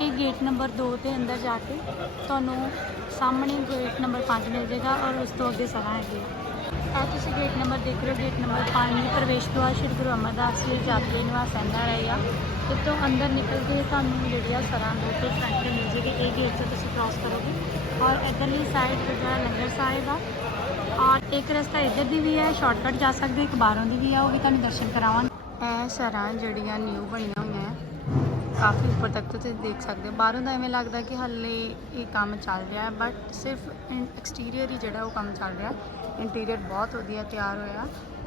ये gate number 2 के अंदर जाके ਤੁਹਾਨੂੰ ਸਾਹਮਣੇ गेट नंबर 5 मिल जाएगा और उस तो अगे सरा है। तुम गेट नंबर देख रहे हो, गेट नंबर 5 प्रवेश द्वार श्री गुरु अमरदास जी यात्री निवास रहता रहेगा। इतों अंदर निकल के ਤੁਹਾਨੂੰ ਜਿਹੜੀ सरा बिल्कुल फ्रंट पे मिल जाएगी। ये गेट से तुम क्रॉस करोगे और इधरली साइड गुरुद्वारा लंगर साहिब आ और एक रस्ता इधर की भी है, शॉर्टकट जा सकते, एक बारों की भी है, वो भी तुहानू दर्शन करावांगे। सरा जड़ियाँ न्यू बनिया हुई हैं, काफ़ी उपर तक तो देख सकते हो। बाहरों का इवें लगता कि हाले ये काम चल रहा है, बट सिर्फ एक्सटीरियर ही जोड़ा वो काम चल रहा है। इंटीरियर बहुत वधिया तैयार होया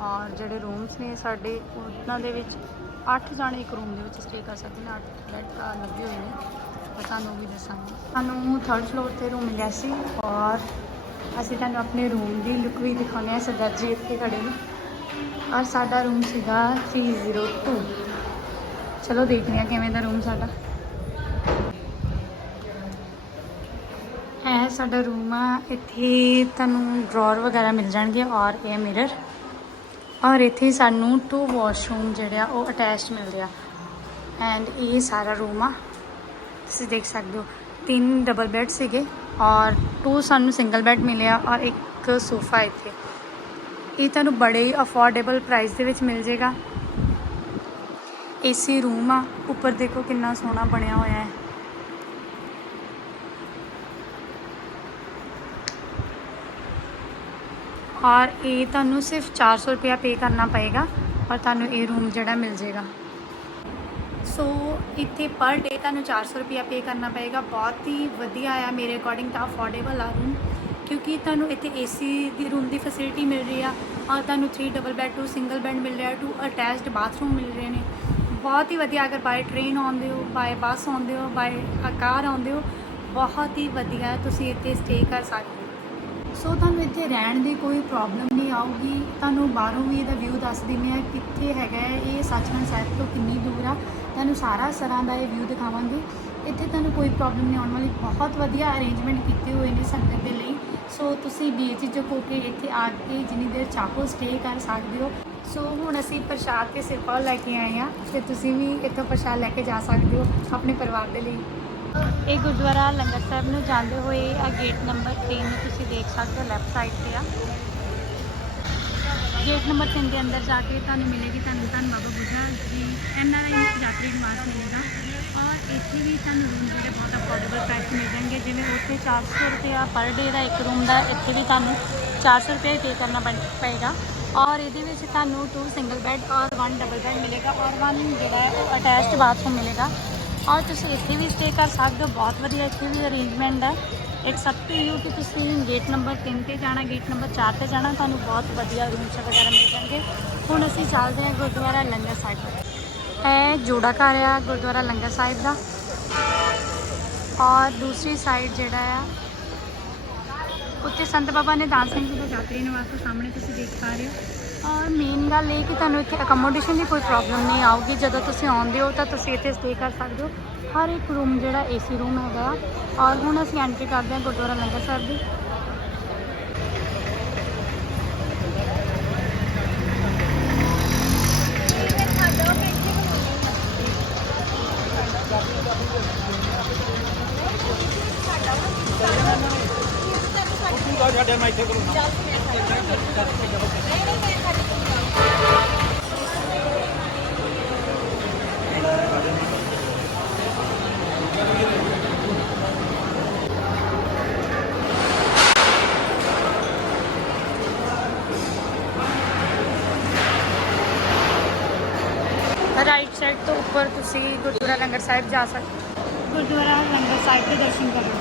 और जोड़े रूम्स ने साढ़े उन्होंने 8 जाने एक रूम के स्टे कर सकते हैं। 8 बैड का लगे हुए हैं और तुहानू भी दसांगे। सानू 3rd फ्लोर पर रूम मिला सी और असीं तुहानू अपने रूम की लुक भी दिखाने। सरदार जी इत्थे खड़े ने और साडा रूम सीगा 302। चलो देखते हैं किवें दा रूम साडा है। साडा रूम आ, इत्थे तुहानू ड्रॉर वगैरह मिल जाएंगे और ये मिरर और इत्थे सानू 2 वॉशरूम जिहड़े वो अटैच मिल रहा। एंड ये सारा रूम आ तुसीं देख सकते हो। 3 डबल बैड सीगे और 2 सानू सिंगल बैड मिले और एक सोफा इत्थे। ये तुहानू बड़े अफोर्डेबल प्राइस दे विच मिल जाएगा। एसी रूम आ, उपर देखो कितना सोहना बनया होया है। और ये तुहानू सिर्फ 400 रुपया पे करना पएगा और तुहानू ये रूम जिहड़ा मिल जाएगा। सो इत्थे पर डे तुहानू 400 रुपया पे करना पएगा। बहुत ही वधिया आ, मेरे अकॉर्डिंग तो अफोर्डेबल आ रूम, क्योंकि तुहानू इत्थे एसी दी रूम की फैसिलिटी मिल रही है और तुहानू 3 डबल बैड 2 सिंगल बैड मिल रहा है, 2 अटैच्ड बाथरूम मिल रहे हैं। बहुत ही वधिया। अगर बाय ट्रेन आते हो, बाय बस आते हो, बाय कार आते हो, बहुत ही वधिया तुसीं इत्थे स्टे कर सकते हो। सो तुहानू इत्थे रहण दी कोई प्रॉब्लम नहीं आऊगी। तुहानू बाहरों भी इहदा व्यू दस दिंदे आ कित्थे हैगा है, ये सचखंड साहिब तो कितनी दूर आ। तुहानू सारा सरां दा व्यू दिखावांगे। इत्थे तुहानू कोई प्रॉब्लम नहीं आने वाली। बहुत वधिया अरेंजमेंट किए हुए हैं संगत के लिए। सो तुसीं बेझिझक होकर इत्थे आके जिन्नी देर चाहो स्टे कर सकते हो। सो हुण असीं प्रशाद ते सिरपाल लैके आए हैं, तो तुसीं भी इत्थों प्रशाद लैके जा सकते हो अपने परिवार के लिए। ये गुरुद्वारा लंगर साहब में जाते हुए आ गेट नंबर 3 तुसीं देख सकते हो, लैफ्ट साइड पे आ। गेट नंबर 3 के अंदर जाके तुहानू मिलेगी धन धन बाबा बुढ़ा जी NRI यात्री निवास मिलेगा। और इत्थे भी तुहानू रूम जोड़े बहुत अफोर्डेबल प्राइस मिल जाएंगे। जिवें उत्थे 400 रुपया पर डे का एक रूम का, इत्थे भी तुहानू 400 रुपया ही पे करना पएगा। और ये तुहानू 2 सिंगल बैड और 1 डबल बैड मिलेगा और 1 जोड़ा है अटैच्ड बाथरूम मिलेगा। और तुसीं इत्थे भी स्टे कर सकते हो। बहुत वधिया इत्थे भी अरेंजमेंट है। एक सब तो यू कि तुसीं गेट नंबर 3 पर जाना, गेट नंबर 4 पर जाना, तुहानू बहुत वधिया रूम्स वगैरह मिल जाएंगे। हुण असीं चलदे हैं गुरुद्वारा लंगर साहिब। है जोड़ा घर आ गुरुद्वारा लंगर साहिब का और दूसरी साइड जिहड़ा आ उत्थे संत बाबा निधान सिंह जी का यात्री निवास के सामने तुसीं देख पा रहे हो। और मेन गल ये कि तुहानू इत्थे अकोमोडेशन की कोई प्रॉब्लम नहीं आऊगी। जदों तुसीं आउंदे हो तो तुसीं इत्थे स्टे कर सकते हो। हर एक रूम जिहड़ा AC रूम हैगा। और हुण असीं एंट्री करते हैं गुरुद्वारा लंगर साहिब की। राइट साइड तो उपर तुसीं गुरुद्वारा लंगर साहिब जा सकते, गुरुद्वारा लंगर साहिब के दर्शन करो।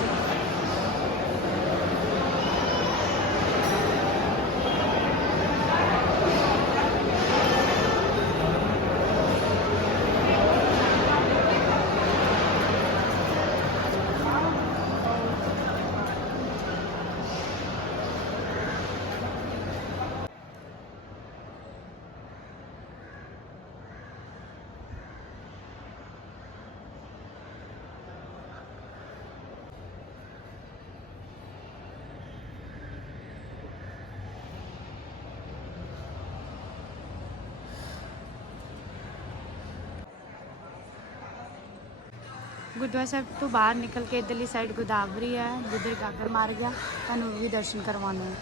ਗੁਰਦੁਆਰਾ ਸਾਹਿਬ ਤੋਂ ਬਾਹਰ ਨਿਕਲ ਕੇ ਇੱਧਰਲੀ ਸਾਈਡ ਗੋਦਾਵਰੀ ਹੈ, ਜਿੱਧਰ ਗਾਗਰ ਮਾਰ ਗਿਆ, ਤੁਹਾਨੂੰ ਉਹ ਵੀ ਦਰਸ਼ਨ ਕਰਵਾਉਣੇ ਆ।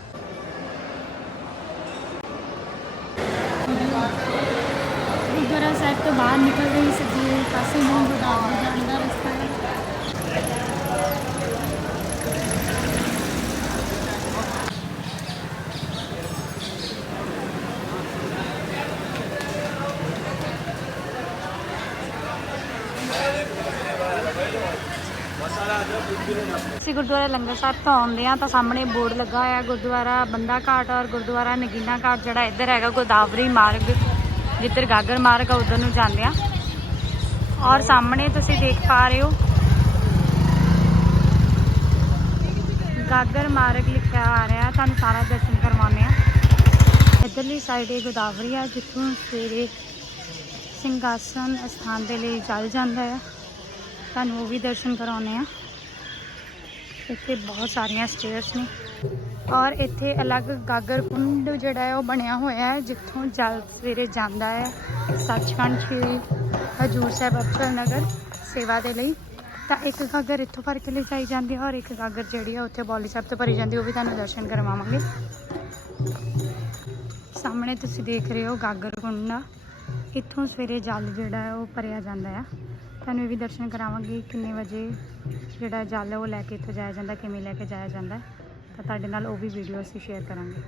ਗੁਰਦੁਆਰਾ ਸਾਹਿਬ ਤੋਂ ਬਾਹਰ ਨਿਕਲ ਰਹੀ ਸੱਜੇ ਪਾਸੇ ਨੂੰ ਗੋਦਾਵਰੀ ਜਾਣ ਦਾ ਰਸਤਾ ਹੈ। ਅਸੀਂ ਗੁਰਦੁਆਰਾ ਲੰਗਰ ਸਾਹਿਬ ਤੋਂ ਆਉਂਦੇ ਆ ਤਾਂ ਸਾਹਮਣੇ ਬੋਰਡ ਲੱਗਾ ਹੋਇਆ ਗੁਰਦੁਆਰਾ ਬੰਦਾ ਘਾਟ ਔਰ ਗੁਰਦੁਆਰਾ ਨਗੀਨਾ ਘਾਟ ਜਿਹੜਾ ਇੱਧਰ ਹੈਗਾ ਗੋਦਾਵਰੀ ਮਾਰਗ, ਜਿੱਧਰ ਗਾਗਰ ਮਾਰਗ ਆ ਉਧਰ ਨੂੰ ਜਾਂਦੇ ਆ। ਔਰ ਸਾਹਮਣੇ ਤੁਸੀਂ ਦੇਖ ਪਾ ਰਹੇ ਹੋ ਗਾਗਰ ਮਾਰਗ ਲਿਖਿਆ ਆ ਰਿਹਾ, ਤੁਹਾਨੂੰ ਸਾਰਾ ਦਰਸ਼ਨ ਕਰਵਾਉਂਦੇ ਆ। ਇੱਧਰਲੀ ਸਾਈਡ ਇਹ ਗੋਦਾਵਰੀ ਆ ਜਿੱਥੋਂ ਸਵੇਰੇ ਸਿੰਘਾਸਨ ਅਸਥਾਨ ਦੇ ਲਈ ਚੱਲ ਜਾਂਦਾ ਹੈ, ਤੁਹਾਨੂੰ ਉਹ ਵੀ ਦਰਸ਼ਨ ਕਰਾਉਂਦੇ ਆ। ਇੱਥੇ ਬਹੁਤ ਸਾਰੀਆਂ ਸਟੇਅਰਸ ਨੇ ਔਰ ਇੱਥੇ ਅਲੱਗ ਗਾਗਰ ਕੁੰਡ ਜਿਹੜਾ ਹੈ ਉਹ ਬਣਿਆ ਹੋਇਆ ਹੈ, ਜਿੱਥੋਂ ਜਲ ਸਵੇਰੇ ਜਾਂਦਾ ਹੈ ਸੱਚਖੰਡ ਸ਼੍ਰੀ ਹਜ਼ੂਰ ਸਾਹਿਬ ਅਬਚਲ ਨਗਰ ਸੇਵਾ ਦੇ ਲਈ। ਤਾਂ ਇੱਕ ਗਾਗਰ ਇੱਥੋਂ ਭਰ ਕੇ ਲਿਜਾਈ ਜਾਂਦੀ ਹੈ ਔਰ ਇੱਕ ਗਾਗਰ ਜਿਹੜੀ ਹੈ ਉੱਥੇ ਬੌਲੀ ਸਾਹਿਬ ਤੋਂ ਭਰੀ ਜਾਂਦੀ, ਉਹ ਵੀ ਤੁਹਾਨੂੰ ਦਰਸ਼ਨ ਕਰਵਾਵਾਂਗੇ। ਸਾਹਮਣੇ ਤੁਸੀਂ ਦੇਖ ਰਹੇ ਹੋ ਗਾਗਰ ਕੁੰਡ, ਇੱਥੋਂ ਸਵੇਰੇ ਜਲ ਜਿਹੜਾ ਹੈ ਉਹ ਭਰਿਆ ਜਾਂਦਾ ਆ। ਤੁਹਾਨੂੰ ਇਹ ਵੀ ਦਰਸ਼ਨ ਕਰਾਵਾਂਗੇ ਕਿੰਨੇ ਵਜੇ ਜਿਹੜਾ ਜਲ ਉਹ ਲੈ ਕੇ ਇੱਥੋਂ ਜਾਇਆ ਜਾਂਦਾ, ਕਿਵੇਂ ਲੈ ਕੇ ਜਾਇਆ ਜਾਂਦਾ, ਤਾਂ ਤੁਹਾਡੇ ਨਾਲ ਉਹ ਵੀ ਵੀਡੀਓ ਅਸੀਂ ਸ਼ੇਅਰ ਕਰਾਂਗੇ।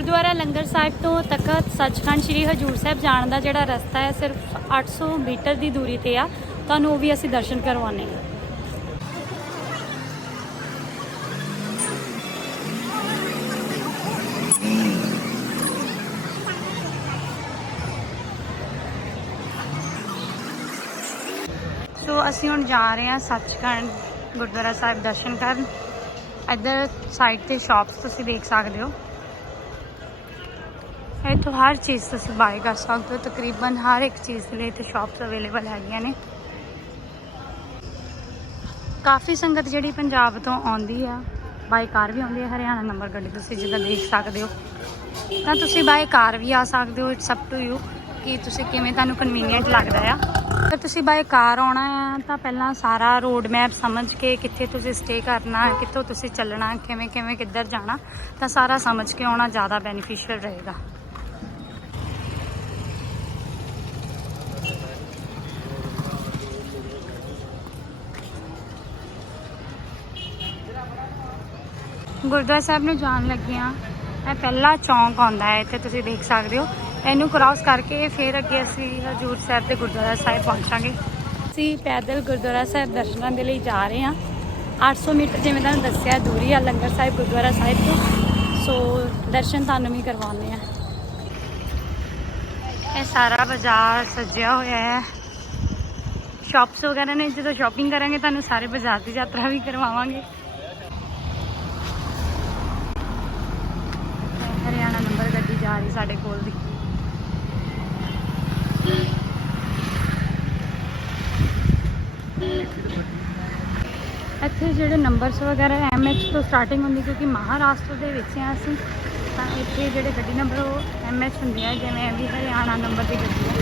ਗੁਰਦੁਆਰਾ ਲੰਗਰ ਸਾਹਿਬ ਤੋਂ ਤਖਤ ਸੱਚਖੰਡ ਸ੍ਰੀ ਹਜੂਰ ਸਾਹਿਬ ਜਾਣ ਦਾ ਜਿਹੜਾ ਰਸਤਾ ਹੈ ਸਿਰਫ 800 ਮੀਟਰ ਦੀ ਦੂਰੀ ਤੇ ਆ। ਤੁਹਾਨੂੰ ਉਹ ਵੀ ਅਸੀਂ ਦਰਸ਼ਨ ਕਰਵਾਉਣੇ ਆ। ਸੋ ਅਸੀਂ ਹੁਣ ਜਾ ਰਹੇ ਹਾਂ ਸੱਚਖੰਡ ਗੁਰਦੁਆਰਾ ਸਾਹਿਬ ਦਰਸ਼ਨ ਕਰਨ। ਇੱਧਰ ਸਾਈਡ ਤੇ ਸ਼ਾਪਸ ਤੁਸੀਂ ਦੇਖ ਸਕਦੇ ਹੋ। ਇੱਥੋਂ ਹਰ ਚੀਜ਼ ਤੁਸੀਂ ਬਾਏ ਕਰ ਸਕਦੇ ਹੋ। ਤਕਰੀਬਨ ਹਰ ਇੱਕ ਚੀਜ਼ ਦੇ ਲਈ ਇੱਥੇ ਸ਼ਾਪਸ ਅਵੇਲੇਬਲ ਹੈਗੀਆਂ ਨੇ। ਕਾਫੀ ਸੰਗਤ ਜਿਹੜੀ ਪੰਜਾਬ ਤੋਂ ਆਉਂਦੀ ਆ ਬਾਏ ਕਾਰ ਵੀ ਆਉਂਦੀ ਹੈ। ਹਰਿਆਣਾ ਨੰਬਰ ਗੱਡੀ ਤੁਸੀਂ ਜਿੱਦਾਂ ਦੇਖ ਸਕਦੇ ਹੋ। ਤਾਂ ਤੁਸੀਂ ਬਾਏ ਕਾਰ ਵੀ ਆ ਸਕਦੇ ਹੋ। ਇਟਸ ਅਪ ਟੂ ਯੂ ਕਿ ਤੁਸੀਂ ਕਿਵੇਂ ਤੁਹਾਨੂੰ ਕਨਵੀਨੀਅੰਟ ਲੱਗਦਾ ਆ। ਅਗਰ ਤੁਸੀਂ ਬਾਏ ਕਾਰ ਆਉਣਾ ਆ ਤਾਂ ਪਹਿਲਾਂ ਸਾਰਾ ਰੋਡ ਮੈਪ ਸਮਝ ਕੇ ਕਿੱਥੇ ਤੁਸੀਂ ਸਟੇ ਕਰਨਾ, ਕਿੱਥੋਂ ਤੁਸੀਂ ਚੱਲਣਾ, ਕਿਵੇਂ ਕਿੱਧਰ ਜਾਣਾ, ਤਾਂ ਸਾਰਾ ਸਮਝ ਕੇ ਆਉਣਾ ਜ਼ਿਆਦਾ ਬੈਨੀਫੀਸ਼ੀਅਲ ਰਹੇਗਾ। ਗੁਰਦੁਆਰਾ ਸਾਹਿਬ ਨੂੰ ਜਾਣ ਲੱਗਿਆਂ ਇਹ ਪਹਿਲਾ ਚੌਂਕ ਆਉਂਦਾ ਹੈ। ਇੱਥੇ ਤੁਸੀਂ ਦੇਖ ਸਕਦੇ ਹੋ। ਇਹਨੂੰ ਕ੍ਰਾਸ ਕਰਕੇ ਫਿਰ ਅੱਗੇ ਅਸੀਂ ਹਜੂਰ ਸਾਹਿਬ ਦੇ ਗੁਰਦੁਆਰਾ ਸਾਹਿਬ ਪਹੁੰਚਾਂਗੇ। ਅਸੀਂ ਪੈਦਲ ਗੁਰਦੁਆਰਾ ਸਾਹਿਬ ਦਰਸ਼ਨਾਂ ਦੇ ਲਈ ਜਾ ਰਹੇ ਹਾਂ। 800 ਮੀਟਰ ਜਿਵੇਂ ਤੁਹਾਨੂੰ ਦੱਸਿਆ ਦੂਰੀ ਆ ਲੰਗਰ ਸਾਹਿਬ ਗੁਰਦੁਆਰਾ ਸਾਹਿਬ ਤੋਂ। ਸੋ ਦਰਸ਼ਨ ਤੁਹਾਨੂੰ ਵੀ ਕਰਵਾਉਂਦੇ ਆ। ਇਹ ਸਾਰਾ ਬਾਜ਼ਾਰ ਸਜਿਆ ਹੋਇਆ ਹੈ। ਸ਼ਾਪਸ ਵਗੈਰਾ ਨੇ। ਜਦੋਂ ਸ਼ਾਪਿੰਗ ਕਰਾਂਗੇ ਤੁਹਾਨੂੰ ਸਾਰੇ ਬਾਜ਼ਾਰ ਦੀ ਯਾਤਰਾ ਵੀ ਕਰਵਾਵਾਂਗੇ। ਹਰਿਆਣਾ ਨੰਬਰ ਗੱਡੀ ਜਾ ਰਹੀ ਸਾਡੇ ਕੋਲ ਦੀ। ਇੱਥੇ ਜਿਹੜੇ ਨੰਬਰਸ ਵਗੈਰਾ MH ਤੋਂ ਸਟਾਰਟਿੰਗ ਹੁੰਦੀ ਕਿਉਂਕਿ ਮਹਾਰਾਸ਼ਟਰ ਦੇ ਵਿੱਚ ਆ ਅਸੀਂ। ਤਾਂ ਇੱਥੇ ਜਿਹੜੇ ਗੱਡੀ ਨੰਬਰ ਉਹ MH ਹੁੰਦੇ ਆ। ਜਿਵੇਂ ਵੀ ਹਰਿਆਣਾ ਨੰਬਰ ਦੀ ਗੱਡੀ ਹੈ।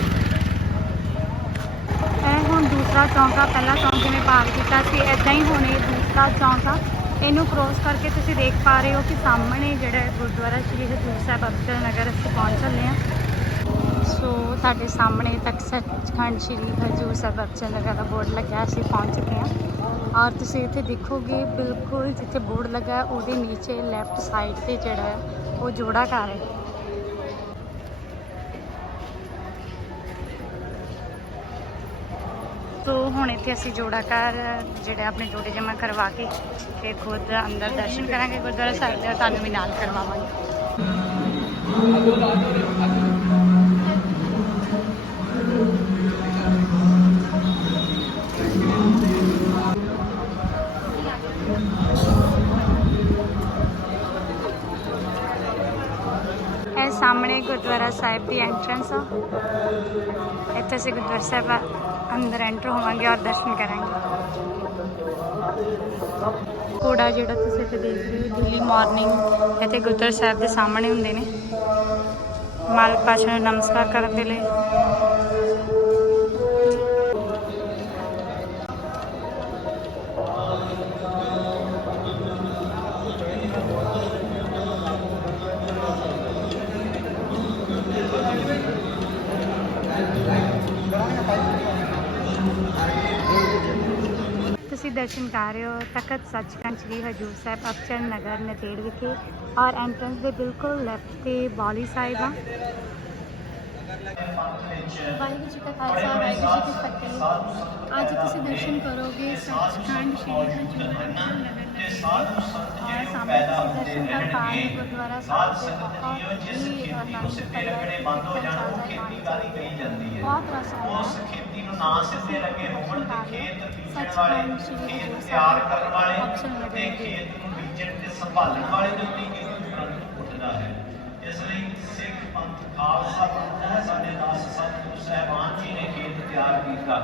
ਇਹ ਹੁਣ ਦੂਸਰਾ ਚੌਂਕ ਆ। ਪਹਿਲਾ ਚੌਂਕ ਜਿਵੇਂ ਪਾਰ ਕੀਤਾ ਸੀ ਇੱਦਾਂ ਹੀ ਹੁਣ ਇਹ ਦੂਸਰਾ ਚੌਂਕ ਆ। ਇਹਨੂੰ ਕ੍ਰੋਸ ਕਰਕੇ ਤੁਸੀਂ ਦੇਖ ਪਾ ਰਹੇ ਹੋ ਕਿ ਸਾਹਮਣੇ ਜਿਹੜਾ ਗੁਰਦੁਆਰਾ ਸ਼੍ਰੀ ਹਜੂਰ ਸਾਹਿਬ ਅਬਚਲ ਨਗਰ ਅਸੀਂ ਪਹੁੰਚ ਚੱਲੇ ਹਾਂ। ਸੋ ਤੁਹਾਡੇ ਸਾਹਮਣੇ ਤੱਕ ਸੱਚਖੰਡ ਸ਼੍ਰੀ ਹਜੂਰ ਸਾਹਿਬ ਅਬਚਲ ਨਗਰ ਦਾ ਬੋਰਡ ਲੱਗਾ। ਅਸੀਂ ਪਹੁੰਚ ਚੁੱਕੇ ਹਾਂ। ਔਰ ਤੁਸੀਂ ਇੱਥੇ ਦੇਖੋਗੇ ਬਿਲਕੁਲ ਜਿੱਥੇ ਬੋਰਡ ਲੱਗਾ ਉਹਦੇ ਨੀਚੇ ਲੈਫਟ ਸਾਈਡ ਤੇ ਜਿਹੜਾ ਹੈ ਉਹ ਜੋੜਾ ਘਰ ਹੈ। ਤੋ ਹੁਣ ਇੱਥੇ ਅਸੀਂ ਜੋੜਾ ਘਰ ਜਿਹੜੇ ਆਪਣੇ ਜੋੜੇ ਜਮ੍ਹਾਂ ਕਰਵਾ ਕੇ ਫਿਰ ਖੁਦ ਅੰਦਰ ਦਰਸ਼ਨ ਕਰਾਂਗੇ ਗੁਰਦੁਆਰਾ ਸਾਹਿਬ ਦੇ। ਤੁਹਾਨੂੰ ਵੀ ਨਾਲ ਕਰਵਾਵਾਂਗੇ। ਇਹ ਸਾਹਮਣੇ ਗੁਰਦੁਆਰਾ ਸਾਹਿਬ ਦੀ ਐਂਟਰੈਂਸ ਆ। ਇੱਥੇ ਅਸੀਂ ਗੁਰਦੁਆਰਾ ਸਾਹਿਬ ਅੰਦਰ ਐਂਟਰ ਹੋਵਾਂਗੇ ਔਰ ਦਰਸ਼ਨ ਕਰਾਂਗੇ। ਘੋੜਾ ਜਿਹੜਾ ਤੁਸੀਂ ਇੱਥੇ ਦੇਖ ਰਹੇ ਹੋ ਡੇਲੀ ਮਾਰਨਿੰਗ ਇੱਥੇ ਗੁਰਦੁਆਰਾ ਸਾਹਿਬ ਦੇ ਸਾਹਮਣੇ ਹੁੰਦੇ ਨੇ ਮਾਲਕ ਪਾਤਸ਼ਾਹ ਨੂੰ ਨਮਸਕਾਰ ਕਰਨ ਦੇ ਲਈ। ਤੁਸੀਂ ਦਰਸ਼ਨ ਕਰ ਰਹੇ ਹੋ ਤਖਤ ਸੱਚਖੰਡ ਸ੍ਰੀ ਹਜੂਰ ਸਾਹਿਬ ਅਬਚਲ ਨਗਰ ਨੰਦੇੜ ਵਿਖੇ। ਔਰ ਐਂਟਰੈਂਸ ਦੇ ਬਿਲਕੁਲ ਲੈਫਟ ਤੇ ਬਾਲੀ ਸਾਹਿਬ ਆ। ਵਾਹਿਗੁਰੂ ਜੀ ਕਾ ਖਾਲਸਾ ਵਾਹਿਗੁਰੂ ਜੀ ਕੀ ਫਤਿਹ। ਅੱਜ ਤੁਸੀਂ ਦਰਸ਼ਨ ਕਰੋਗੇ ਸੱਚਖੰਡ ਸ੍ਰੀ ਹਜੂਰ ਸਾਹਿਬ ਨਗਰ ਔਰ ਸਾਹਮਣੇ ਤੁਸੀਂ ਦਰਸ਼ਨ ਕਰ ਪਾ ਰਹੇ ਗੁਰਦੁਆਰਾ ਸਾਹਿਬ ਦੇ ਬਹੁਤ ਹੀ ਆਨੰਦ ਬਹੁਤ ਰਸ ਆਉਂਦਾ ਸੱਚਖੰਡ ਸ੍ਰੀ ਹਜੂਰ ਸਾਹਿਬ ਅਬਚਲ ਨਗਰ ਖੇਤ ਨੂੰ ਬੀਜਣ ਤੇ ਸੰਭਾਲਣ ਵਾਲੇ ਦੇ ਉੱਤੇ ਹੀ ਤੁਰੰਤ ਉੱਠਦਾ ਹੈ। ਇਸ ਲਈ ਸਿੱਖ ਪੰਥ ਖਾਲਸਾ ਪੰਥ ਹੈ। ਸਾਡੇ 10 ਸਤਿਗੁਰੂ ਸਾਹਿਬਾਨ ਜੀ ਨੇ ਖੇਤ ਤਿਆਰ ਕੀਤਾ।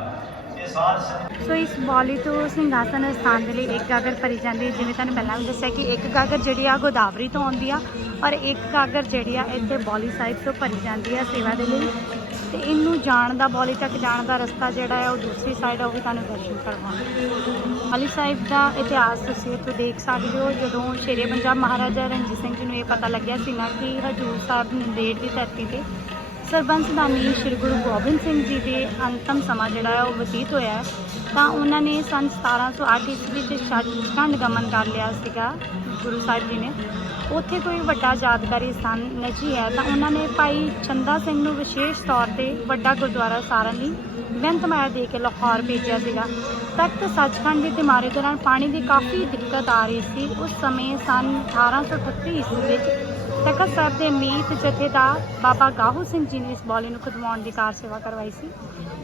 ਸੋ ਇਸ ਬਾਲੀ ਤੋਂ ਸਿੰਘਾਸਨ ਸਥਾਨ ਦੇ ਲਈ ਇੱਕ ਗਾਗਰ ਭਰੀ ਜਾਂਦੀ ਹੈ। ਜਿਵੇਂ ਤੁਹਾਨੂੰ ਪਹਿਲਾਂ ਵੀ ਦੱਸਿਆ ਕਿ ਇੱਕ ਗਾਗਰ ਜਿਹੜੀ ਆ ਗੋਦਾਵਰੀ ਤੋਂ ਆਉਂਦੀ ਆ ਔਰ ਇੱਕ ਗਾਗਰ ਜਿਹੜੀ ਆ ਇੱਥੇ ਬਾਲੀ ਸਾਹਿਬ ਤੋਂ ਭਰੀ ਜਾਂਦੀ ਆ ਸੇਵਾ ਦੇ ਲਈ। ਤੇ ਇਹਨੂੰ ਜਾਣ ਦਾ ਬਾਲੀ ਤੱਕ ਜਾਣ ਦਾ ਰਸਤਾ ਜਿਹੜਾ ਹੈ ਉਹ ਦੂਸਰੀ ਸਾਈਡ ਆ, ਉਹ ਵੀ ਤੁਹਾਨੂੰ ਦਰਸ਼ਨ ਕਰਵਾਉਣਾ। ਬਾਲੀ ਸਾਹਿਬ ਦਾ ਇਤਿਹਾਸ ਤੁਸੀਂ ਇੱਥੋਂ ਦੇਖ ਸਕਦੇ ਹੋ। ਜਦੋਂ ਸ਼ੇਰੇ ਪੰਜਾਬ ਮਹਾਰਾਜਾ ਰਣਜੀਤ ਸਿੰਘ ਜੀ ਨੂੰ ਇਹ ਪਤਾ ਲੱਗਿਆ ਸੀ ਨਾ ਕਿ ਹਜੂਰ ਸਾਹਿਬ ਨੰਦੇੜ ਦੀ ਧਰਤੀ 'ਤੇ ਸਰਬੰਸ ਦਾਨੀ ਸ਼੍ਰੀ ਗੁਰੂ ਗੋਬਿੰਦ ਸਿੰਘ ਜੀ ਦੇ ਅੰਤਮ ਸਮਾਂ ਜਿਹੜਾ ਹੈ ਉਹ ਬਤੀਤ ਹੋਇਆ, ਤਾਂ ਉਹਨਾਂ ਨੇ ਸੰਨ 1708 ਈਸਵੀ ਵਿੱਚ ਸੱਚਖੰਡ ਗਮਨ ਕਰ ਲਿਆ ਸੀਗਾ ਗੁਰੂ ਸਾਹਿਬ ਜੀ ਨੇ। ਉੱਥੇ ਕੋਈ ਵੱਡਾ ਯਾਦਗਾਰੀ ਸਥਾਨ ਨਹੀਂ ਹੈ ਤਾਂ ਉਹਨਾਂ ਨੇ ਭਾਈ ਚੰਦਾ ਸਿੰਘ ਨੂੰ ਵਿਸ਼ੇਸ਼ ਤੌਰ ਤੇ ਵੱਡਾ ਗੁਰਦੁਆਰਾ ਸਾਰਨ ਲਈ ਬੇਨਤ ਮਾਇਆ ਦੇ ਕੇ ਲਾਹੌਰ ਭੇਜਿਆ ਸੀਗਾ। ਤਖਤ ਸੱਚਖੰਡ ਦੀ ਤਿਮਾਰੀ ਦੌਰਾਨ ਪਾਣੀ ਦੀ ਕਾਫੀ ਦਿੱਕਤ ਆ ਰਹੀ ਸੀ। ਉਸ ਸਮੇਂ ਸਨ 1838 ਈਸਵੀ ਵਿੱਚ ਤਖਤ ਸਾਹਿਬ ਦੇ ਮੀਤ ਜਥੇਦਾਰ ਬਾਬਾ ਗਾਹੂ ਸਿੰਘ ਜੀ ਨੇ ਇਸ ਬੌਲੀ ਨੂੰ ਖੁਦਵਾਉਣ ਦੀ ਕਾਰ ਸੇਵਾ ਕਰਵਾਈ ਸੀ।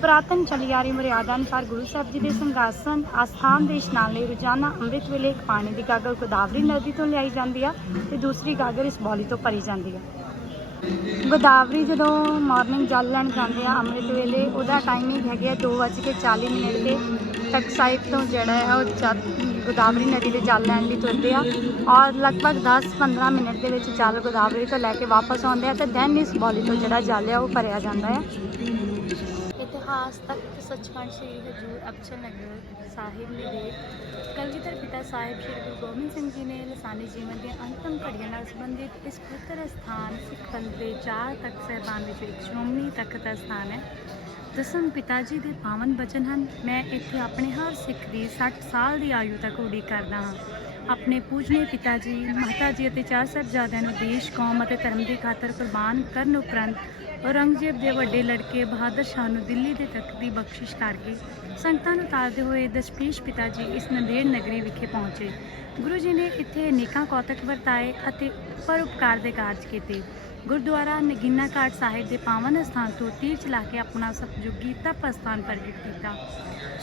ਪੁਰਾਤਨ ਚਲੀ ਆ ਰਹੀ ਮਰਿਆਦਾ ਅਨੁਸਾਰ ਗੁਰੂ ਸਾਹਿਬ ਜੀ ਦੇ ਸਿੰਘਾਸਨ ਆਸਥਾਨ ਦੇ ਇਸ਼ਨਾਨ ਲਈ ਰੋਜ਼ਾਨਾ ਅੰਮ੍ਰਿਤ ਵੇਲੇ ਇੱਕ ਪਾਣੀ ਦੀ ਗਾਗਰ ਗੋਦਾਵਰੀ ਨਦੀ ਤੋਂ ਲਿਆਈ ਜਾਂਦੀ ਆ ਤੇ ਦੂਸਰੀ ਗਾਗਰ ਇਸ ਬੌਲੀ ਤੋਂ ਭਰੀ ਜਾਂਦੀ ਆ। ਗੋਦਾਵਰੀ ਜਦੋਂ ਮਾਰਨਿੰਗ ਜਲ ਲੈਣ ਜਾਂਦੇ ਆ ਅੰਮ੍ਰਿਤ ਵੇਲੇ, ਉਹਦਾ ਟਾਈਮਿੰਗ ਹੈਗੀ ਆ 2:40 ਤੇ ਤਖਤ ਸਾਹਿਬ ਤੋਂ ਜਿਹੜਾ ਹੈ ਉਹ ਗੋਦਾਵਰੀ ਨਦੀ ਦੇ ਜਲ ਲੈਣ ਲਈ ਤੁਰਦੇ ਆ ਔਰ ਲਗਭਗ 10-15 ਮਿੰਟ ਦੇ ਵਿੱਚ ਜਲ ਗੋਦਾਵਰੀ ਤੋਂ ਲੈ ਕੇ ਵਾਪਸ ਆਉਂਦੇ ਆ ਤੇ ਦੈਨ ਇਸ ਬੌਲੀ ਤੋਂ ਜਿਹੜਾ ਜਲ ਆ ਉਹ ਭਰਿਆ ਜਾਂਦਾ ਆ। ਇਤਿਹਾਸ ਤਖਤ ਸੱਚਖੰਡ ਸ੍ਰੀ ਹਜ਼ੂਰ ਅਬਚਲ ਨਗਰ ਸਾਹਿਬ ਦੇ ਕਲਗੀਧਰ ਪਿਤਾ ਸਾਹਿਬ ਸ਼੍ਰੀ ਗੁਰੂ ਗੋਬਿੰਦ ਸਿੰਘ ਜੀ ਨੇ ਲਸਾਨੀ ਜੀਵਨ ਦੀਆਂ ਅੰਤਮ ਘੜੀਆਂ ਨਾਲ ਸੰਬੰਧਿਤ ਇਸ ਪਵਿੱਤਰ ਸਥਾਨ ਸਿੱਖ ਪੰਥ ਦੇ 4 ਤਖਤ ਸਾਹਿਬਾਨ ਵਿੱਚੋਂ ਇੱਕ ਸ਼੍ਰੋਮਣੀ ਤਖਤ ਦਾ ਸਥਾਨ ਹੈ। ਦਸਮ ਪਿਤਾ ਜੀ ਦੇ ਪਾਵਨ ਬਚਨ ਹਨ, ਮੈਂ ਇੱਥੇ ਆਪਣੇ ਹਰ ਸਿੱਖ ਦੀ 60 ਸਾਲ ਦੀ ਆਯੂ ਤੱਕ ਉਡੀਕ ਕਰਦਾ ਹਾਂ। ਆਪਣੇ ਪੂਜਨੀय ਪਿਤਾ ਜੀ, ਮਾਤਾ ਜੀ ਅਤੇ 4 ਸਾਹਿਬਜ਼ਾਦਿਆਂ ਨੂੰ ਦੇਸ਼, ਕੌਮ ਅਤੇ ਧਰਮ ਦੀ ਖਾਤਰ ਕੁਰਬਾਨ ਕਰਨ ਉਪਰੰਤ ਔਰੰਗਜ਼ੇਬ ਦੇ ਵੱਡੇ ਲੜਕੇ ਬਹਾਦਰ ਸ਼ਾਹ ਨੂੰ ਦਿੱਲੀ ਦੇ ਤਖਤ ਦੀ ਬਖਸ਼ਿਸ਼ ਕਰਕੇ ਸੰਗਤਾਂ ਨੂੰ ਤਾਰਦੇ ਹੋਏ ਦਸ਼ਮੇਸ਼ ਪਿਤਾ ਜੀ ਇਸ ਨੰਦੇੜ ਨਗਰੀ ਵਿਖੇ ਪਹੁੰਚੇ। ਗੁਰੂ ਜੀ ਨੇ ਇੱਥੇ ਅਨੇਕਾਂ ਕੌਤਕ ਵਰਤਾਏ ਅਤੇ ਪਰਉਪਕਾਰ ਦੇ ਕਾਰਜ ਕੀਤੇ। ਗੁਰਦੁਆਰਾ ਨਗੀਨਾ ਘਾਟ ਸਾਹਿਬ ਦੇ ਪਾਵਨ ਸਥਾਨ ਤੋਂ ਤੀਰ ਚਲਾ ਕੇ ਆਪਣਾ ਸਤਜੁਗੀ ਤਪ ਅਸਥਾਨ ਪ੍ਰਗਟ ਕੀਤਾ।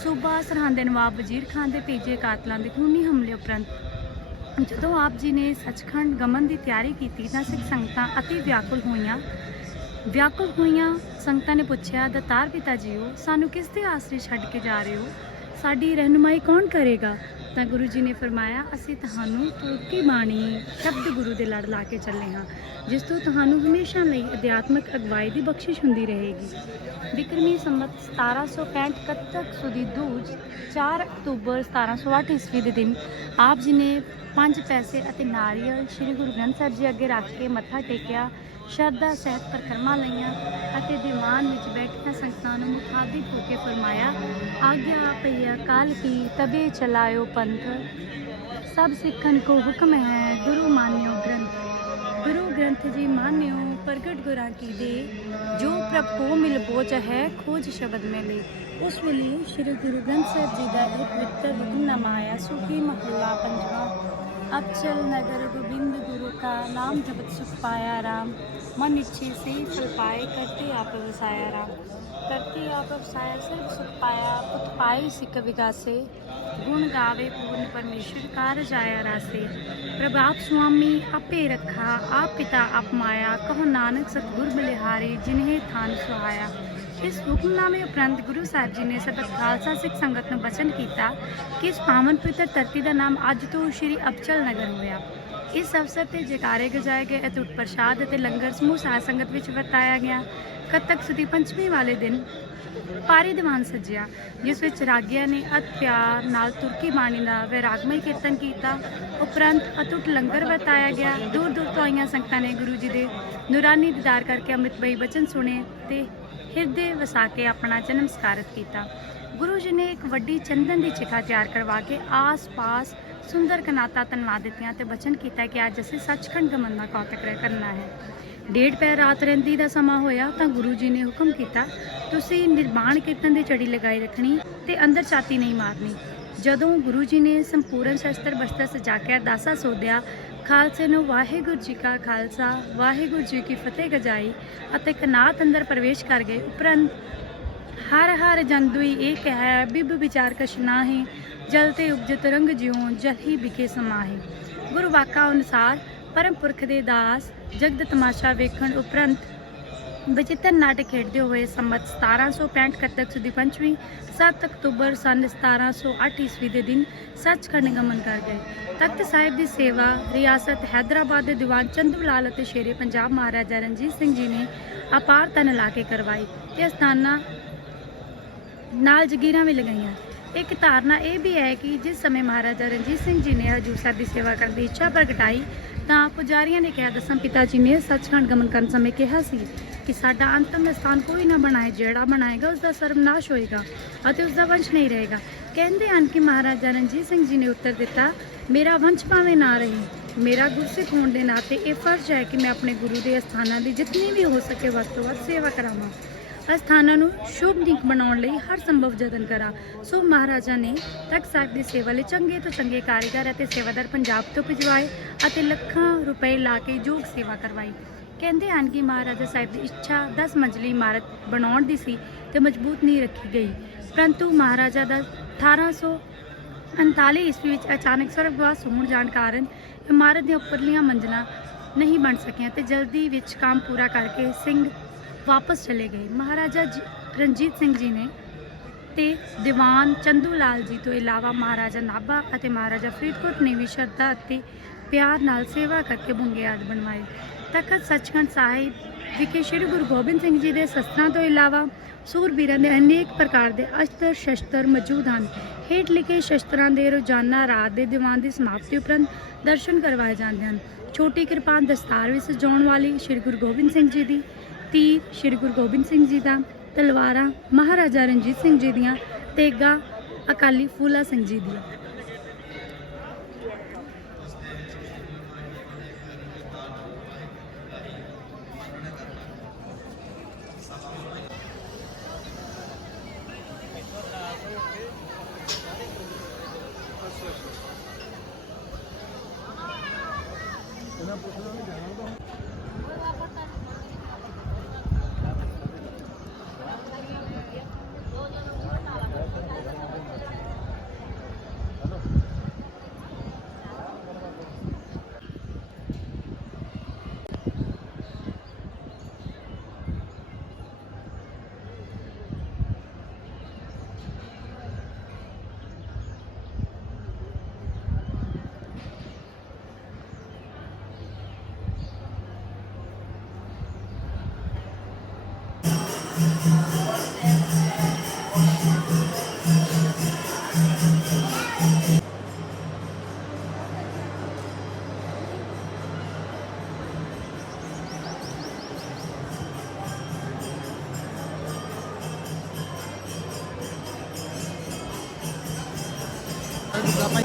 ਸੂਬਾ ਸਰਹੰਦ ਦੇ ਨਵਾਬ ਵਜ਼ੀਰ ਖਾਨ ਦੇ ਭੇਜੇ ਕਾਤਲਾਂ ਦੇ ਖੂਨੀ ਹਮਲੇ ਉਪਰੰਤ ਜਦੋਂ ਆਪ ਜੀ ਨੇ ਸੱਚਖੰਡ ਗਮਨ ਦੀ ਤਿਆਰੀ ਕੀਤੀ ਤਾਂ ਸਿੱਖ ਸੰਗਤਾਂ ਅਤੀ ਵਿਆਕੁਲ ਹੋਈਆਂ। ਸੰਗਤਾਂ ਨੇ ਪੁੱਛਿਆ, ਦਤਾਰ ਪਿਤਾ ਜੀਓ, ਸਾਨੂੰ ਕਿਸ ਦੇ ਆਸਰੇ ਛੱਡ ਕੇ ਜਾ ਰਹੇ ਹੋ? ਸਾਡੀ ਰਹਿਨੁਮਾਈ ਕੌਣ ਕਰੇਗਾ? ਤਾਂ ਗੁਰੂ ਜੀ ਨੇ ਫਰਮਾਇਆ, ਅਸੀਂ ਤੁਹਾਨੂੰ ਤੁਰਕੀ ਬਾਣੀ ਸ਼ਬਦ ਗੁਰੂ ਦੇ ਲੜ ਲਾ ਕੇ ਚੱਲੇ ਹਾਂ, ਜਿਸ ਤੋਂ ਤੁਹਾਨੂੰ ਹਮੇਸ਼ਾ ਲਈ ਅਧਿਆਤਮਕ ਅਗਵਾਈ ਦੀ ਬਖਸ਼ਿਸ਼ ਹੁੰਦੀ ਰਹੇਗੀ। ਬਿਕਰਮੀ ਸੰਮਤ 1765 ਕੱਤਕ ਸੁਦੀ ਦੂਜ 4 ਅਕਤੂਬਰ 1708 ਈਸਵੀ ਦੇ ਦਿਨ ਆਪ ਜੀ ਨੇ 5 ਪੈਸੇ ਅਤੇ ਨਾਰੀਅਲ ਸ੍ਰੀ ਗੁਰੂ ਗ੍ਰੰਥ ਸਾਹਿਬ ਜੀ ਅੱਗੇ ਰੱਖ ਕੇ ਮੱਥਾ ਟੇਕਿਆ, ਸ਼ਰਧਾ ਸਹਿਤ ਪਰਿਕਰਮਾ ਲਈਆਂ ਅਤੇ ਦੀਵਾਨ ਵਿੱਚ ਬੈਠੀਆਂ ਸੰਗਤਾਂ ਨੂੰ ਮੁਖਾਤਿਬ ਹੋ ਕੇ ਫਰਮਾਇਆ, ਆਗਿਆ ਪਈਆ ਕਾਲ ਕੀ ਤਬੇ ਚਲਾਇਓ ਪੰਥ, ਸਭ ਸਿੱਖਨ ਕੋ ਹੁਕਮ ਹੈ ਗੁਰੂ ਮਾਨਿਓ ਗ੍ਰੰਥ। गुरु ग्रंथ जी मान्यो प्रगट गुरा की दे, जो प्रभ को मिल बोझ है खोज शब्द में ले। उस वेले श्री गुरु ग्रंथ साहिब जी का एक पवित्र हुक्मनामा आया। सूखी महला पंजवा। अबचल नगर गोबिंद गुरु का नाम जपत सुख पाया राम, मन इच्छे से फल पाए करते आप वसाया राम। करते आप वसाया सर्व सुख पाया, पुत पाए सिख विगासे, गुण गावे पूर्ण परमेश्वर कारज आया रासे। प्रभात स्वामी आपे रखा, आप पिता आप माया, कहो नानक सतगुर बलिहारी जिन्हें थान सुहाया। इस हुक्मनामे उपरंत गुरु साहिब जी ने सबद खालसा सिख संगत ਨੂੰ ਬਚਨ ਕੀਤਾ ਕਿ ਇਸ ਪਾਵਨ ਪਵਿੱਤਰ ਧਰਤੀ ਦਾ ਨਾਮ ਅੱਜ ਤੋਂ ਸ਼੍ਰੀ ਅਬਚਲ ਨਗਰ ਹੋਇਆ। ਇਸ ਅਵਸਰ ਤੇ ਜੈਕਾਰੇ ਗਜਾਏ ਗਏ, ਅਟੁੱਟ ਪ੍ਰਸ਼ਾਦ ਅਤੇ ਲੰਗਰ ਸਮੂਹ ਸਾਧ ਸੰਗਤ ਵਿੱਚ ਵਰਤਾਇਆ ਗਿਆ। ਕੱਤਕ ਸੁਦੀ ਪੰਚਮੀ ਵਾਲੇ ਦਿਨ ਭਾਰੀ ਦੀਵਾਨ ਸੱਜਿਆ, ਜਿਸ ਵਿੱਚ ਰਾਗੀਆਂ ਨੇ ਅਤ ਪਿਆਰ ਨਾਲ ਤੁਰਕੀ ਬਾਣੀ ਦਾ ਵੈਰਾਗਮਈ ਕੀਰਤਨ ਕੀਤਾ। ਉਪਰੰਤ ਅਟੁੱਟ ਲੰਗਰ ਵਰਤਾਇਆ ਗਿਆ। ਦੂਰ ਦੂਰ ਤੋਂ ਆਈਆਂ ਸੰਗਤਾਂ ਨੇ ਗੁਰੂ ਜੀ ਦੇ ਨੂਰਾਨੀ ਦੀਦਾਰ ਕਰਕੇ ਅੰਮ੍ਰਿਤਮਈ ਬਚਨ ਸੁਣੇ ਤੇ ਹਿਰਦੇ ਵਸਾ ਕੇ ਆਪਣਾ ਜਨਮ ਸਕਾਰਤ ਕੀਤਾ। ਗੁਰੂ ਜੀ ਨੇ ਇੱਕ ਵੱਡੀ ਚੰਦਨ ਦੀ ਚਿਖਾ ਤਿਆਰ ਕਰਵਾ ਕੇ ਆਸ-ਪਾਸ ਸੁੰਦਰ ਕਨਾਤਾਂ ਤਨਵਾ ਦਿੱਤੀਆਂ ਤੇ ਬਚਨ ਕੀਤਾ ਕਿ ਅੱਜ ਅਸੀਂ ਸੱਚਖੰਡ ਗਮਨ ਦਾ ਕੌਤਕ ਕਰਨਾ ਹੈ। 1:30 ਪਹਿਰ ਰਾਤ ਰਹਿੰਦੀ ਦਾ ਸਮਾਂ ਹੋਇਆ ਤਾਂ ਗੁਰੂ ਜੀ ਨੇ ਹੁਕਮ ਕੀਤਾ, ਤੁਸੀਂ ਨਿਰਮਾਣ ਕੀਰਤਨ ਦੀ ਚੜੀ ਲਗਾਈ ਰੱਖਣੀ ਤੇ ਅੰਦਰ ਛਾਤੀ ਨਹੀਂ ਮਾਰਨੀ। ਜਦੋਂ ਗੁਰੂ ਜੀ ਨੇ ਸੰਪੂਰਨ ਸ਼ਸਤਰ ਬਸਤਰ ਸਜਾ ਕੇ ਅਰਦਾਸਾ ਸੋਧਿਆ, ਖਾਲਸੇ ਨੂੰ ਵਾਹਿਗੁਰੂ ਜੀ ਕਾ ਖਾਲਸਾ ਵਾਹਿਗੁਰੂ ਜੀ ਕੀ ਫਤਿਹ ਗਜਾਈ ਅਤੇ ਕਨਾਤ ਅੰਦਰ ਪ੍ਰਵੇਸ਼ ਕਰ ਗਏ। ਉਪਰੰਤ ਹਰ ਹਰ ਜੰਦੁਈ ਇਹ ਕਹਿ, ਬਿਬ ਵਿਚਾਰ ਕਛ ਨਾਹੀਂ, ਜਲ ਤੇ ਉਪਜਤ ਰੰਗ ਜਿਉ ਜਲ ਹੀ ਵਿਖੇ ਸਮਾਹੀ। ਗੁਰੂ ਵਾਕਾ ਅਨੁਸਾਰ ਪਰਮ ਪੁਰਖ ਦੇ ਦਾਸ ਜਗਤ ਤਮਾਸ਼ਾ ਵੇਖਣ ਉਪਰੰਤ ਬਚਿੱਤਰ ਨਾਟਕ ਖੇਡਦੇ ਹੋਏ ਸੰਮਤ 1765 ਕੱਤਕ ਸੁਦੀ ਪੰਚਵੀਂ 7 ਅਕਤੂਬਰ ਸੰਨ 1708 ਈਸਵੀ ਦੇ ਦਿਨ ਸੱਚਖੰਡ ਗਮਨ ਕਰ ਗਏ। ਤਖਤ ਸਾਹਿਬ ਦੀ ਸੇਵਾ ਰਿਆਸਤ ਹੈਦਰਾਬਾਦ ਦੇ ਦੀਵਾਨ ਚੰਦੂ ਲਾਲ ਅਤੇ ਸ਼ੇਰੇ ਪੰਜਾਬ ਮਹਾਰਾਜਾ ਰਣਜੀਤ ਸਿੰਘ ਜੀ ਨੇ ਅਪਾਰ ਤਨ ਲਾ ਕੇ ਕਰਵਾਈ ਤੇ ਅਸਥਾਨਾਂ ਨਾਲ ਜਗੀਰਾਂ ਵੀ ਲਗਾਈਆਂ। ਇੱਕ ਧਾਰਨਾ ਇਹ ਵੀ ਹੈ ਕਿ ਜਿਸ ਸਮੇਂ ਮਹਾਰਾਜਾ ਰਣਜੀਤ ਸਿੰਘ ਜੀ ਨੇ ਹਜ਼ੂਰ ਸਾਹਿਬ ਦੀ ਸੇਵਾ ਕਰਨ ਦੀ ਇੱਛਾ ਪ੍ਰਗਟਾਈ ਤਾਂ ਪੁਜਾਰੀਆਂ ਨੇ ਕਿਹਾ, ਦਸਮ ਪਿਤਾ ਜੀ ਨੇ ਸੱਚਖੰਡ ਗਮਨ ਕਰਨ ਸਮੇਂ ਕਿਹਾ ਸੀ ਕਿ ਸਾਡਾ ਅੰਤਮ ਸਥਾਨ ਕੋਈ ਨਾ ਬਣਾਏ, ਜਿਹੜਾ ਬਣਾਏਗਾ ਉਸ ਦਾ ਸਰਵਨਾਸ਼ ਹੋਏਗਾ ਅਤੇ ਉਸ ਦਾ ਵੰਸ਼ ਨਹੀਂ ਰਹੇਗਾ। ਕਹਿੰਦੇ ਹਨ ਕਿ ਮਹਾਰਾਜਾ ਰਣਜੀਤ ਸਿੰਘ ਜੀ ਨੇ ਉੱਤਰ ਦਿੱਤਾ, ਮੇਰਾ ਵੰਸ਼ ਭਾਵੇਂ ਨਾ ਰਹੇ ਮੇਰਾ ਗੁਰਸਿੱਖ ਹੋਣ ਦੇ ਨਾਤੇ ਇਹ ਫਰਜ਼ ਹੈ ਕਿ ਮੈਂ ਆਪਣੇ ਗੁਰੂ ਦੇ ਅਸਥਾਨਾਂ ਦੀ ਜਿਤਨੀ ਵੀ ਹੋ ਸਕੇ ਵੱਧ ਤੋਂ ਵੱਧ ਸੇਵਾ ਕਰਾਵਾਂ। ਅਸਥਾਨਾਂ ਨੂੰ ਸ਼ੁਭ ਨੀਕ ਬਣਾਉਣ ਲਈ ਹਰ ਸੰਭਵ ਯਤਨ ਕਰਾਂ। ਸੋ ਮਹਾਰਾਜਾ ਨੇ ਤਖਤ ਸਾਹਿਬ ਦੀ ਸੇਵਾ ਲਈ ਚੰਗੇ ਤੋਂ ਚੰਗੇ ਕਾਰੀਗਰ ਅਤੇ ਸੇਵਾਦਾਰ ਪੰਜਾਬ ਤੋਂ ਭਿਜਵਾਏ ਅਤੇ ਲੱਖਾਂ ਰੁਪਏ ਲਾ ਕੇ ਯੋਗ ਸੇਵਾ ਕਰਵਾਈ। ਕਹਿੰਦੇ ਹਨ ਕਿ ਮਹਾਰਾਜਾ ਸਾਹਿਬ ਦੀ ਇੱਛਾ 10 ਮੰਜ਼ਲੀ ਇਮਾਰਤ ਬਣਾਉਣ ਦੀ ਸੀ ਤੇ ਮਜ਼ਬੂਤ ਨਹੀਂ ਰੱਖੀ ਗਈ, ਪਰੰਤੂ ਮਹਾਰਾਜਾ ਦਾ 1839 ਈਸਵੀ ਵਿੱਚ ਅਚਾਨਕ ਸਵਰਗਵਾਸ ਹੋਣ ਜਾਣ ਕਾਰਨ ਇਮਾਰਤ ਦੀਆਂ ਉੱਪਰਲੀਆਂ ਮੰਜ਼ਲਾਂ ਨਹੀਂ ਬਣ ਸਕੀਆਂ ਤੇ ਜਲਦੀ ਵਿੱਚ ਕੰਮ ਪੂਰਾ ਕਰਕੇ ਸਿੰਘ ਵਾਪਸ ਚਲੇ ਗਏ। ਮਹਾਰਾਜਾ ਰਣਜੀਤ ਸਿੰਘ ਜੀ ਨੇ ਤੇ ਦੀਵਾਨ ਚੰਦੂ ਲਾਲ ਜੀ ਤੋਂ ਇਲਾਵਾ ਮਹਾਰਾਜਾ ਨਾਭਾ ਅਤੇ ਮਹਾਰਾਜਾ ਫਰੀਦਕੋਟ ਨੇ ਵੀ ਸ਼ਰਧਾ ਅਤੇ ਪਿਆਰ ਨਾਲ ਸੇਵਾ ਕਰਕੇ ਬੁੰਗਿਆਦ ਬਣਵਾਏ। ਤਖਤ ਸੱਚਖੰਡ ਸਾਹਿਬ ਵਿਖੇ ਸ੍ਰੀ ਗੁਰੂ ਗੋਬਿੰਦ ਸਿੰਘ ਜੀ ਦੇ ਸ਼ਸਤਰਾਂ ਤੋਂ ਇਲਾਵਾ ਸੂਰਬੀਰਾਂ ਦੇ ਅਨੇਕ ਪ੍ਰਕਾਰ ਦੇ ਅਸਤਰ ਸ਼ਸਤਰ ਮੌਜੂਦ ਹਨ। ਹੇਠ ਲਿਖੇ ਸ਼ਸਤਰਾਂ ਦੇ ਰੋਜ਼ਾਨਾ ਰਾਤ ਦੇ ਦੀਵਾਨ ਦੀ ਸਮਾਪਤੀ ਉਪਰੰਤ ਦਰਸ਼ਨ ਕਰਵਾਏ ਜਾਂਦੇ ਹਨ। ਛੋਟੀ ਕਿਰਪਾਨ ਦਸਤਾਰ ਵਿੱਚ ਸਜਾਉਣ ਵਾਲੀ ਸ੍ਰੀ ਗੁਰੂ ਗੋਬਿੰਦ ਸਿੰਘ ਜੀ ਦੀ, ਤੀਰ ਸ੍ਰੀ ਗੁਰੂ ਗੋਬਿੰਦ ਸਿੰਘ ਜੀ ਦਾ, ਤਲਵਾਰਾਂ ਮਹਾਰਾਜਾ ਰਣਜੀਤ ਸਿੰਘ ਜੀ ਦੀਆਂ, ਤੇਗਾ ਅਕਾਲੀ ਫੂਲਾ ਸਿੰਘ ਜੀ ਦੀਆਂ।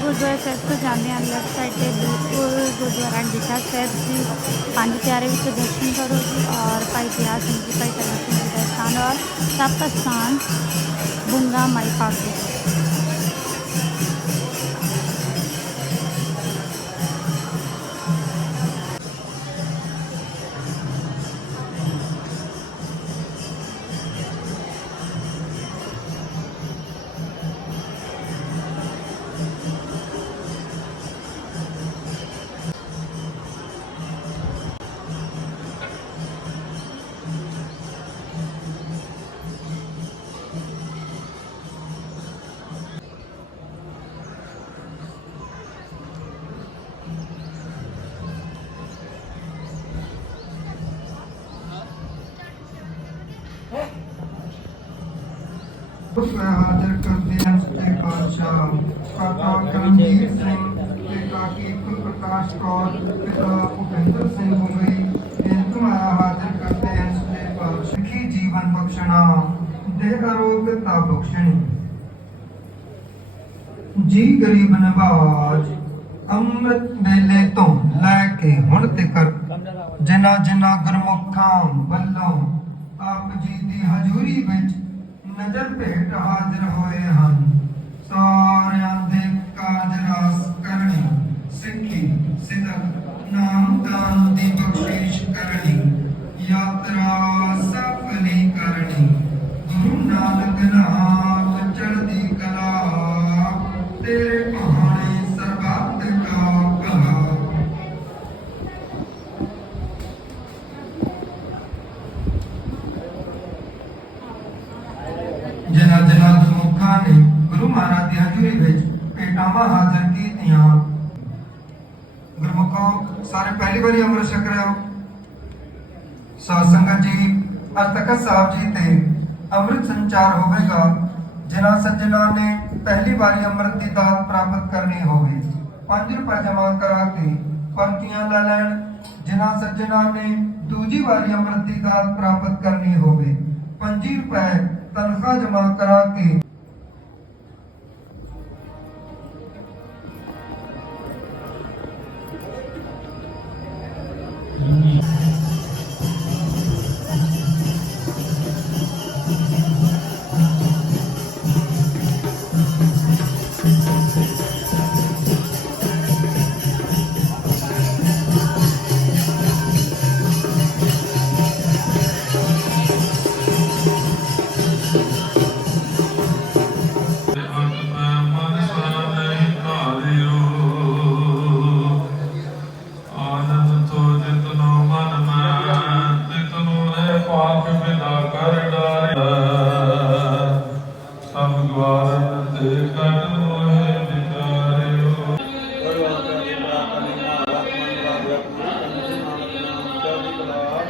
ਗੁਰਦੁਆਰਾ ਸਾਹਿਬ ਤੋਂ ਜਾਂਦੇ ਹਾਂ ਲੈਫਟ ਸਾਈਡ ਤੇ ਬਿਲਕੁਲ ਗੁਰਦੁਆਰਾ ਅੰਗੀਠਾ ਸਾਹਿਬ ਜੀ ਪੰਜ ਪਿਆਰੇ ਵਿੱਚ ਦਰਸ਼ਨ ਕਰੋ ਜੀ। और भाई दया सिंह जी, भाई तरह सिंह जी का स्थान और सबका स्थान बुंगा माई पागी। उसमें हाजिर करते हैं सच्चे बादशाह काका करमजीत सिंह ते काकी कुल प्रकाश कौर पिता भूपेंद्र सिंह बुंगई तुम्हारा हाजिर करते हैं सच्चे बादशाह की जीवन बख्शना देह आरोग्यता बख्शनी जी गरीब नवाज ਅੰਮ੍ਰਿਤ ਵੇਲੇ ਤੋਂ ਲੈ ਕੇ ਹੁਣ ਤੱਕ ਜਿਨ੍ਹਾਂ ਜਿਨ੍ਹਾਂ ਗੁਰਮੁਖਾਂ ਵੱਲੋਂ ਆਪ ਜੀ ਦੀ ਹਜ਼ੂਰੀ ਵਿੱਚ ਨਜ਼ਰ ਭੇਟ ਹਾਜ਼ਰ ਹੋਏ ਹਨ, ਸਾਰਿਆਂ ਦੇ ਕਾਰਜ ਰਾਸ ਕਰਨੀ, ਸਿੱਖੀ ਸਿਦਕ ਨਾਮਦਾਨ ਦੀ ਬਖਸ਼ਿਸ਼ ਕਰਨੀ, ਯਾਤਰਾ ਸਫਲੀ ਕਰਨੀ, ਗੁਰੂ ਨਾਨਕ ਨਾਮ ਚੜ੍ਹਦੀ ਕਲਾ ਤੇਰੇ ਭਾਣੇ ਸਰਬੱਤ ਕਾ ਭਲਾ। ਜਿਨ੍ਹਾਂ ਜਿਨ੍ਹਾਂ ਗੁਰਮੁਖਾਂ ਨੇ ਗੁਰੂ ਮਹਾਰਾਜ ਦੀ ਹਜ਼ੂਰੀ ਵਿੱਚ ਭੇਟਾਵਾਂ ਹਾਜ਼ਰ ਕੀਤੀਆਂ, ਗੁਰਮੁਖੋ ਸਾਰੇ ਪਹਿਲੀ ਵਾਰੀ ਅੰਮ੍ਰਿਤ ਛਕ ਰਹੇ ਹੋ। ਸਾਧ ਸੰਗਤ ਜੀ, ਅੱਜ ਤਖਤ ਸਾਹਿਬ ਜੀ ਤੇ ਅੰਮ੍ਰਿਤ ਸੰਚਾਰ ਹੋਵੇਗਾ। ਜਿਨ੍ਹਾਂ ਸੱਜਣਾਂ ਨੇ ਪਹਿਲੀ ਵਾਰੀ ਅੰਮ੍ਰਿਤ ਦੀ ਦਾਤ ਪ੍ਰਾਪਤ ਕਰਨੀ ਹੋਵੇ 5 ਰੁਪਏ ਜਮ੍ਹਾਂ ਕਰਾ ਕੇ ਪਰਚੀਆਂ ਲੈ ਲੈਣ। ਜਿਨ੍ਹਾਂ ਸੱਜਣਾਂ ਨੇ ਦੂਜੀ ਵਾਰੀ ਅੰਮ੍ਰਿਤ ਦੀ ਦਾਤ ਪ੍ਰਾਪਤ ਕਰਨੀ ਹੋਵੇ 25 ਰੁਪਏ ਤਨਖਾਹ ਜਮ੍ਹਾਂ ਕਰਾ ਕੇ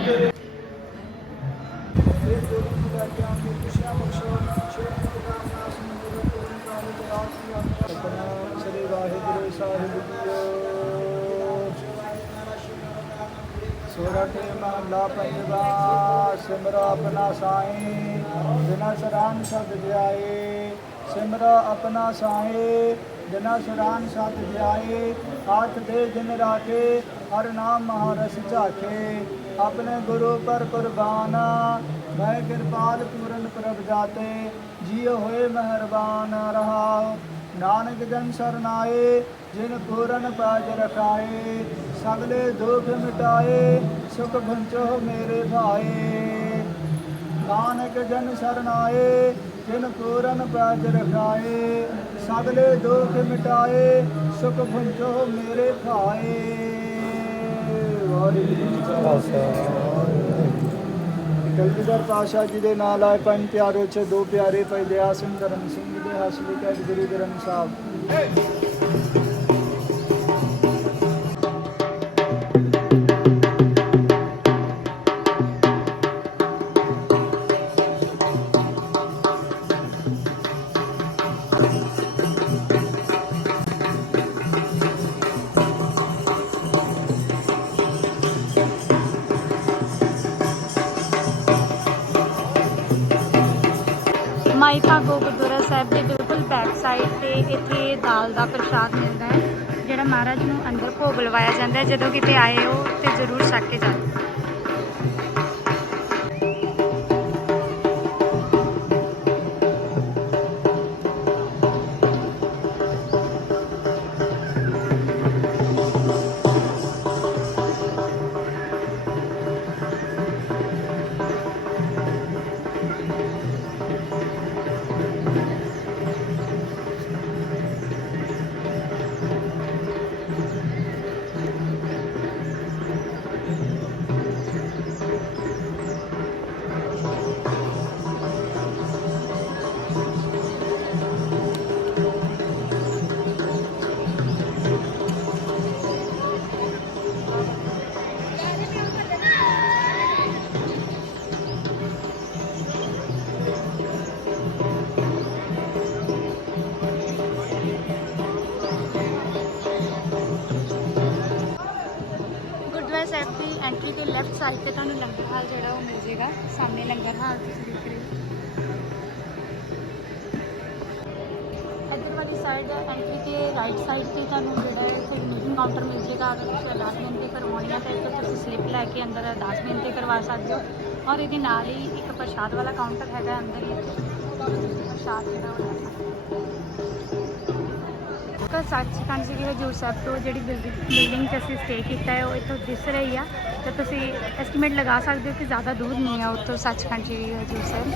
ਸ੍ਰੀ ਵਾਹਿਗੁਰੂ ਸਾਹਿਬ ਜੀਓ। ਸੋਰਠ ਮਹਲਾ ਪੰਜਵਾ। ਸਿਮਰ ਆਪਣਾ ਸਾਈਂ ਬਿਨਾ ਸਰਾਨ ਸਦ ਜਾਏ। ਸਿਮਰ ਆਪਣਾ ਸਾਈਂ ਬਿਨਾ ਸਰਾਨ ਸਦ ਜਾਏ। ਹੱਥ ਦੇ ਦਿਨ ਰਾਖੇ ਹਰ ਨਾਮ ਮਹਾਰਸ ਝਾਕੇ। ਆਪਣੇ ਗੁਰੂ ਪਰ ਕੁਰਬਾਨ ਮੈਂ ਕਿਰਪਾਲ ਪੂਰਨ ਪ੍ਰਭ ਜਾਤੇ। ਜੀਉ ਹੋਏ ਮਿਹਰਬਾਨ ਰਹਾਉ ਨਾਨਕ ਜਨ ਸਰਨਾਏ। ਜਿਨ ਪੂਰਨ ਪਾਜ ਰਖਾਏ ਸਗਲੇ ਦੁਖ ਮਿਟਾਏ। ਸੁਖ ਭੰਚੋ ਮੇਰੇ ਭਾਏ। ਨਾਨਕ ਜਨ ਸਰਨਾਏ ਜਿਨ ਪੂਰਨ ਪਾਜ ਰਖਾਏ ਸਗਲੇ ਦੁਖ ਮਿਟਾਏ। ਸੁਖ ਭੰਚੋ ਮੇਰੇ ਭਾਏ। ਵਾਹਿਗੁਰੂ ਜੀ ਕਾ ਖਾਲਸਾ। ਕਲਗੀਧਰ ਪਾਤਸ਼ਾਹ ਜੀ ਦੇ ਨਾਲ ਆਏ ਪੰਜ ਪਿਆਰੇ ਚ ਦੋ ਪਿਆਰੇ ਪਏ ਦਇਆ ਸਿੰਘ ਧਰਮ ਸਿੰਘ ਦੇ ਹਸਲੀ ਕੈਦ ਗੁਰੂ ਗ੍ਰੰਥ ਸਾਹਿਬ। ਮਾਈ ਭਾਗੋ ਗੁਰਦੁਆਰਾ ਸਾਹਿਬ ਦੇ ਬਿਲਕੁਲ ਬੈਕ ਸਾਈਡ ਤੇ ਇੱਥੇ ਦਾਲ ਦਾ ਪ੍ਰਸ਼ਾਦ ਮਿਲਦਾ ਹੈ, ਜਿਹੜਾ ਮਹਾਰਾਜ ਨੂੰ ਅੰਦਰ ਭੋਗ ਲਵਾਇਆ ਜਾਂਦਾ ਹੈ। ਜਦੋਂ ਕਿਤੇ ਆਏ ਹੋ ਤੇ ਜ਼ਰੂਰ ਛਕ ਕੇ ਜਾਓ। ਗੁਰਦੁਆਰਾ ਸਾਹਿਬ ਦੀ ਐਂਟਰੀ ਤੇ ਲੈਫਟ ਸਾਈਡ ਤੇ ਤੁਹਾਨੂੰ ਲੰਗਰ ਹਾਲ ਜਿਹੜਾ ਉਹ ਮਿਲ ਜੇਗਾ। ਸਾਹਮਣੇ ਲੰਗਰ ਹਾਲ ਤੁਸੀਂ ਦੇਖ ਰਹੇ ਹੋ। ਇੱਧਰ ਵਾਲੀ ਸਾਈਡ ਐਂਟਰੀ ਤੇ ਰਾਈਟ ਸਾਈਡ ਤੇ ਤੁਹਾਨੂੰ ਜਿਹੜਾ ਹੈ ਇੱਥੇ ਮੀਟਿੰਗ ਕਾਊਂਟਰ ਮਿਲ ਜੇਗਾ। ਅਗਰ ਤੁਸੀਂ ਅਰਦਾਸ ਬੇਨਤੀ ਕਰਵਾਉਣੀ ਹੈ ਤਾਂ ਇੱਥੇ ਤੁਸੀਂ ਸਲਿੱਪ ਲੈ ਕੇ ਅੰਦਰ ਅਰਦਾਸ ਬੇਨਤੀ ਕਰਵਾ ਸਕਦੇ ਹੋ। ਔਰ ਇਹਦੇ ਨਾਲ ਹੀ ਇੱਕ ਪ੍ਰਸ਼ਾਦ ਵਾਲਾ ਕਾਊਂਟਰ ਹੈਗਾ ਅੰਦਰ ਹੀ, ਪ੍ਰਸ਼ਾਦ ਜਿਹੜਾ ਉਹ ਲੈ ਸਕਦੇ ਹੋ। ਸੱਚਖੰਡ ਸ੍ਰੀ ਹਜ਼ੂਰ ਸਾਹਿਬ ਤੋਂ ਜਿਹੜੀ ਬਿਲਡਿੰਗ 'ਚ ਅਸੀਂ ਸਟੇ ਕੀਤਾ ਹੈ ਉਹ ਇੱਥੋਂ ਦਿਸ ਰਹੀ ਆ, ਤੇ ਤੁਸੀਂ ਐਸਟੀਮੇਟ ਲਗਾ ਸਕਦੇ ਹੋ ਕਿ ਜ਼ਿਆਦਾ ਦੂਰ ਨਹੀਂ ਆ ਉੱਥੋਂ ਸੱਚਖੰਡ ਸ੍ਰੀ ਹਜ਼ੂਰ ਸਾਹਿਬ।